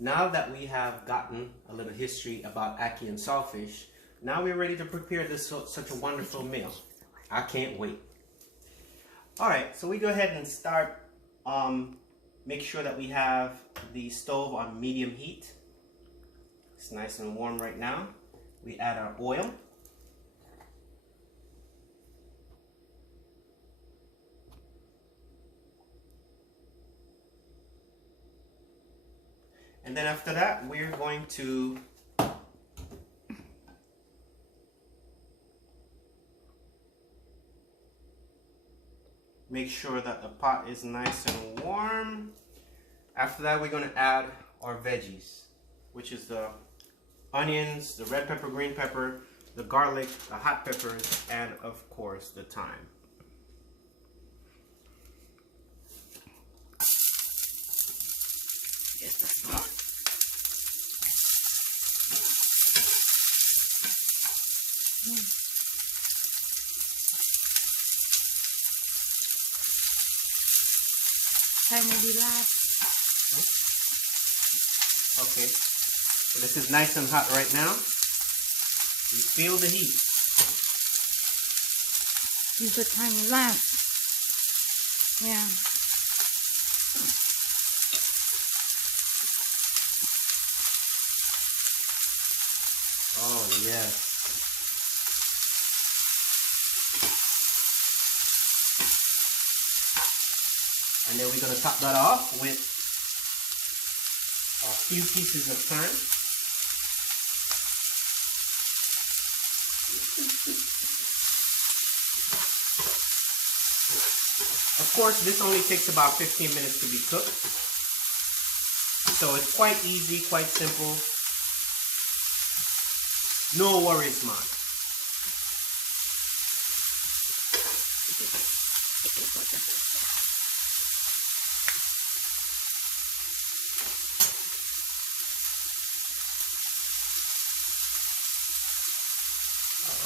Now that we have gotten a little history about ackee and saltfish, now we're ready to prepare this such a wonderful meal. I can't wait. All right, so we go ahead and start. Make sure that we have the stove on medium heat. It's nice and warm right now. We add our oil. And then after that, we're going to make sure that the pot is nice and warm. After that, we're going to add our veggies, which is the onions, the red pepper, green pepper, the garlic, the hot peppers, and of course the thyme. Maybe last. Okay, so this is nice and hot right now. You feel the heat. Use a tiny lamp. Yeah. Oh yes. And then we're going to top that off with a few pieces of thyme. Of course, this only takes about 15 minutes to be cooked. So it's quite easy, quite simple. No worries, man.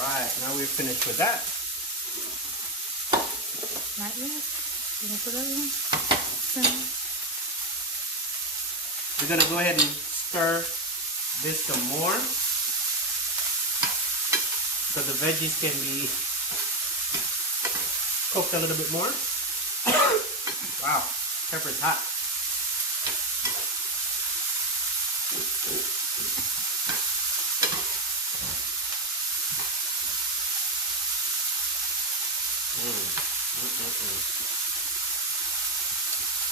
Alright, now we're finished with that. Not yet. You gonna put everything? We're gonna go ahead and stir this some more so the veggies can be cooked a little bit more. Wow, pepper's hot.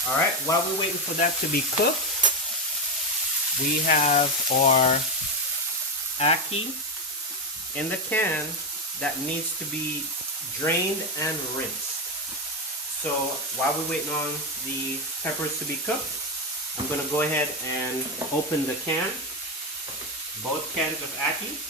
All right, while we're waiting for that to be cooked, we have our ackee in the can that needs to be drained and rinsed. So while we're waiting on the peppers to be cooked, I'm gonna go ahead and open the can, both cans of ackee.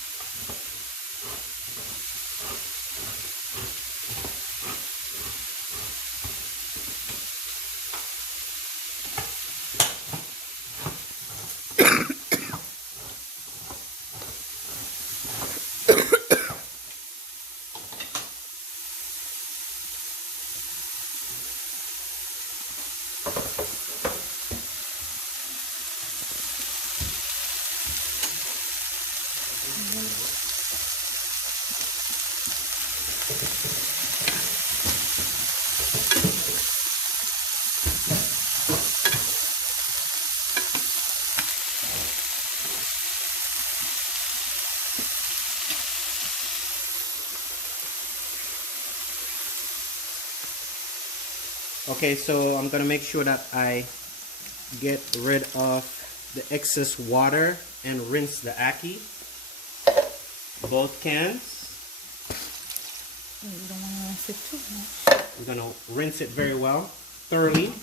Okay, so I'm gonna make sure that I get rid of the excess water and rinse the ackee. Both cans. You don't want to rinse it too much. I'm gonna rinse it very well, thoroughly,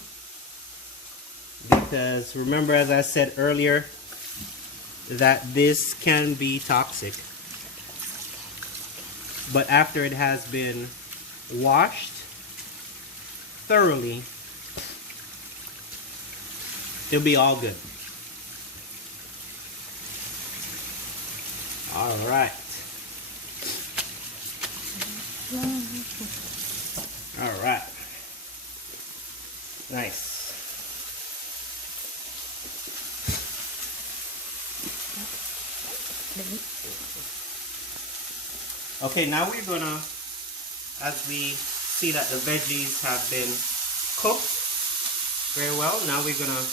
because remember, as I said earlier, that this can be toxic. But after it has been washed thoroughly, it'll be all good. All right. All right. Nice. Okay, now we're gonna, as we see that the veggies have been cooked very well, now we're gonna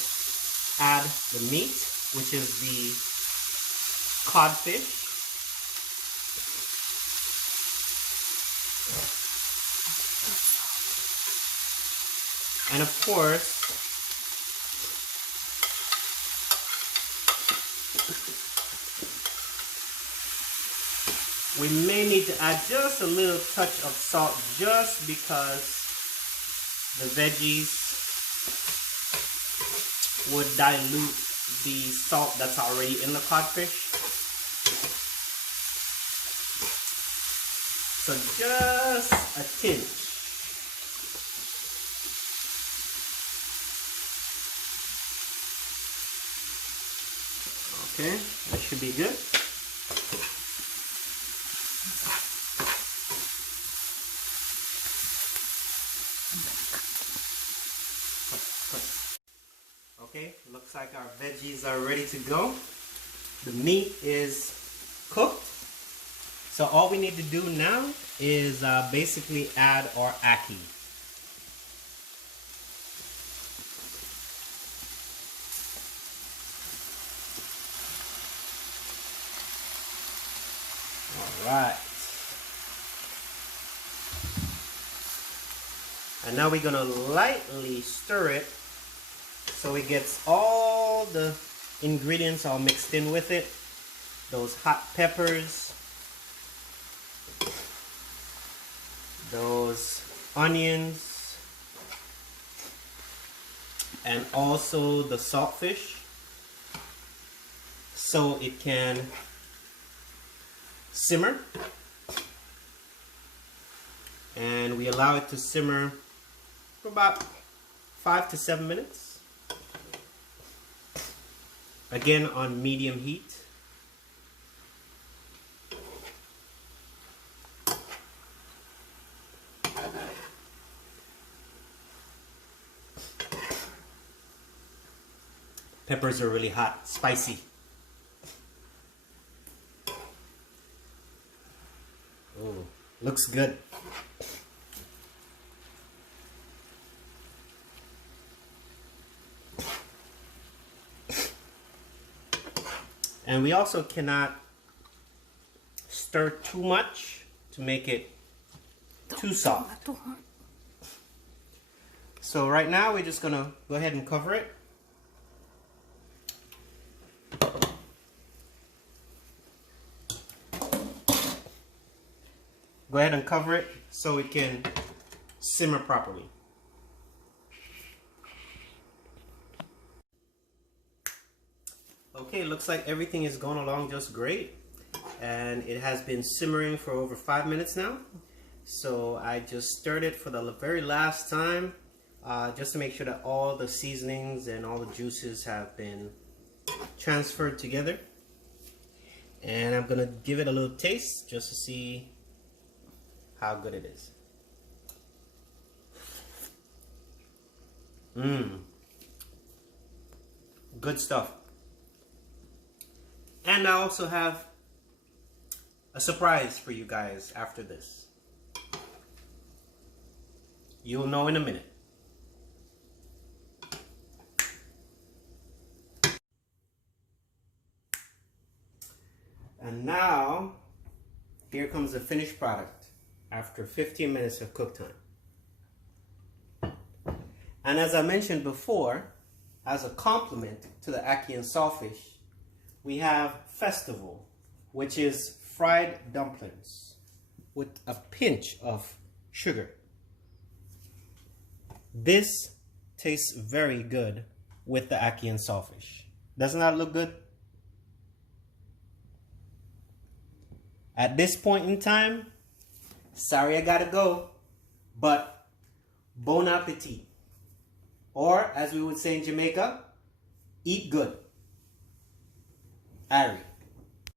add the meat, which is the codfish. And of course, we may need to add just a little touch of salt just because the veggies would dilute the salt that's already in the codfish. So just a tinge. Okay, that should be good. Okay, looks like our veggies are ready to go. The meat is cooked. So all we need to do now is basically add our ackee. Alright. And now we're going to lightly stir it so it gets all the ingredients all mixed in with it. Those hot peppers, those onions, and also the saltfish, so it can simmer. And we allow it to simmer for about 5 to 7 minutes. Again on medium heat. Peppers are really hot, spicy. Oh, looks good. And we also cannot stir too much to make it too soft. So right now we're just gonna go ahead and cover it. Go ahead and cover it so it can simmer properly. Okay, looks like everything is going along just great, and it has been simmering for over 5 minutes now. So I just stirred it for the very last time, just to make sure that all the seasonings and all the juices have been transferred together. And I'm gonna give it a little taste just to see how good it is. Good stuff. And I also have a surprise for you guys after this. You'll know in a minute. And now, here comes the finished product after 15 minutes of cook time. And as I mentioned before, as a complement to the ackee and saltfish, we have Festival, which is fried dumplings with a pinch of sugar. This tastes very good with the ackee and saltfish. Doesn't that look good? At this point in time, sorry I gotta go, but bon appetit. Or, as we would say in Jamaica, eat good. Ari.